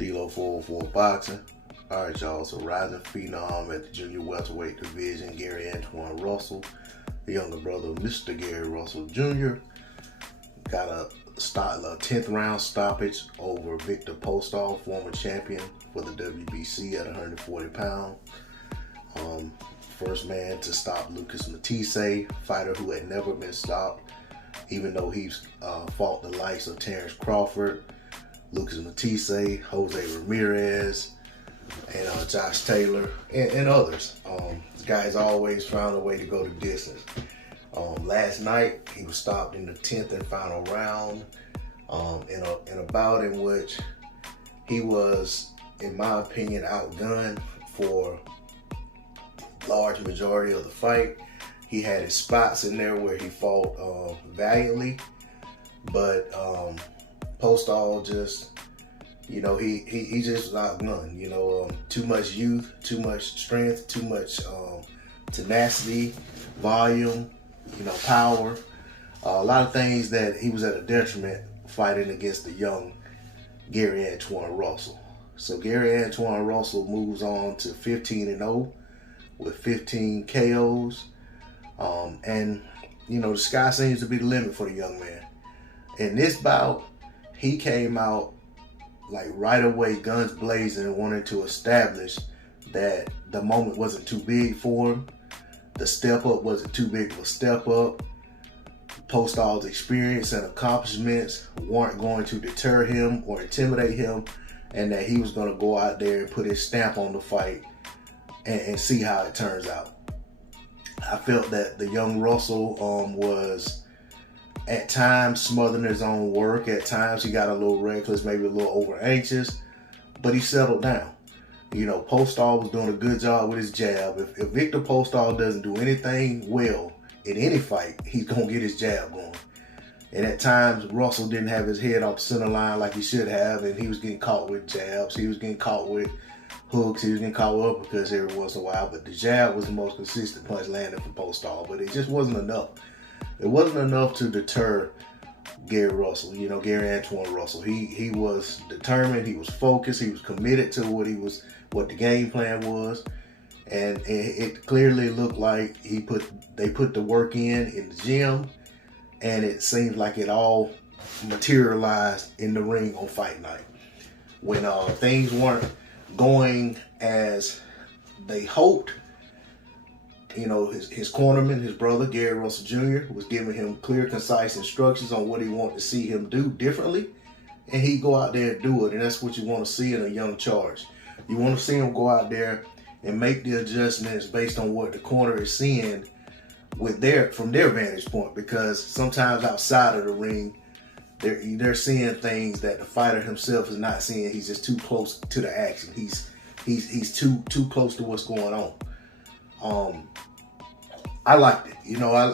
Thilo 404 Boxing. All right, y'all. So rising phenom at the junior welterweight division, Gary Antuanne Russell, the younger brother of Mr. Gary Russell Jr., got a 10th round stoppage over Viktor Postol, former champion for the WBC at 140 pounds. First man to stop Lucas Matisse, fighter who had never been stopped, even though he's fought the likes of Terrence Crawford, Lucas Matisse, Jose Ramirez, and Josh Taylor, and others. This guy has always found a way to go the distance. Last night, he was stopped in the 10th and final round in a bout in which he was, in my opinion, outgunned for large majority of the fight. He had his spots in there where he fought valiantly, but Postol just, he just was outgunned. Too much youth, too much strength, too much tenacity, volume, power. A lot of things that he was at a detriment fighting against the young Gary Antuanne Russell. So Gary Antuanne Russell moves on to 15-0 with 15 KOs. And the sky seems to be the limit for the young man. In this bout, he came out like right away, guns blazing, and wanted to establish that the moment wasn't too big for him. The step up wasn't too big of a step up. Postol's experience and accomplishments weren't going to deter him or intimidate him, and that he was going to go out there and put his stamp on the fight and see how it turns out. I felt that the young Russell was at times smothering his own work. At times he got a little reckless, maybe a little over anxious, but he settled down. Postol was doing a good job with his jab. If Viktor Postol doesn't do anything well in any fight, he's going to get his jab going. And at times, Russell didn't have his head off the center line like he should have, and he was getting caught with jabs. He was getting caught with hooks. He was getting caught with uppercuts every once in a while, but the jab was the most consistent punch landing for Postol, but it just wasn't enough. It wasn't enough to deter Gary Russell, Gary Antuanne Russell. He was determined, he was focused, he was committed to what the game plan was, and it clearly looked like they put the work in the gym, and it seems like it all materialized in the ring on fight night. When things weren't going as they hoped, his cornerman, his brother, Gary Russell Jr., was giving him clear, concise instructions on what he wanted to see him do differently, and he'd go out there and do it, and that's what you want to see in a young charge. You want to see him go out there and make the adjustments based on what the corner is seeing from their vantage point, because sometimes outside of the ring, they're seeing things that the fighter himself is not seeing. He's just too close to the action. He's too close to what's going on. I liked it.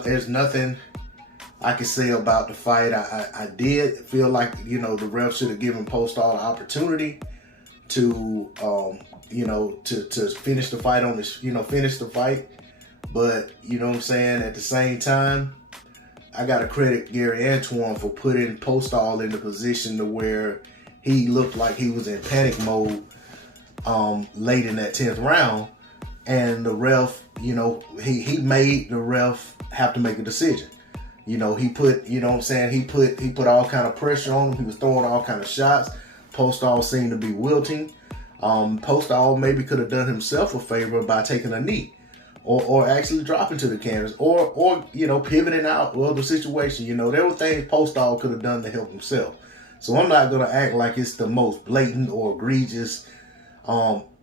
There's nothing I can say about the fight. I did feel like the ref should have given Postol an opportunity to to finish the fight on this, finish the fight. But at the same time, I gotta credit Gary Antuanne for putting Postol in the position to where he looked like he was in panic mode late in that 10th round, and the ref, he made the ref have to make a decision. He put, he put all kind of pressure on him. He was throwing all kind of shots. Postol seemed to be wilting. Postol maybe could have done himself a favor by taking a knee, or actually dropping to the canvas, or pivoting out of the situation. There were things Postol could have done to help himself. So I'm not gonna act like it's the most blatant or egregious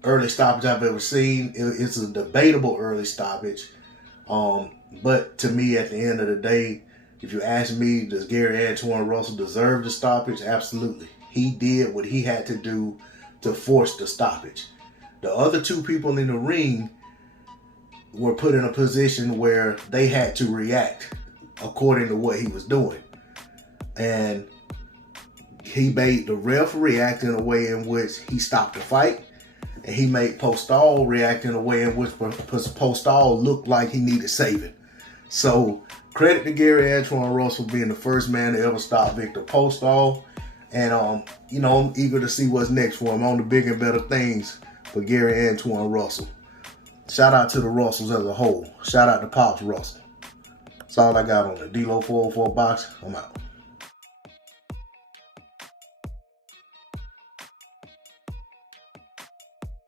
early stoppage I've ever seen. It's a debatable early stoppage. But to me, at the end of the day, if you ask me, does Gary Antuanne Russell deserve the stoppage? Absolutely. He did what he had to do to force the stoppage. The other two people in the ring were put in a position where they had to react according to what he was doing. And he made the ref react in a way in which he stopped the fight. And he made Postol react in a way in which Postol looked like he needed saving. So credit to Gary Antuanne Russell being the first man to ever stop Viktor Postol. And, you know, I'm eager to see what's next for him on the bigger and better things for Gary Antuanne Russell. Shout out to the Russells as a whole. Shout out to Pops Russell. That's all I got on it. D-Lo 404 Box. I'm out.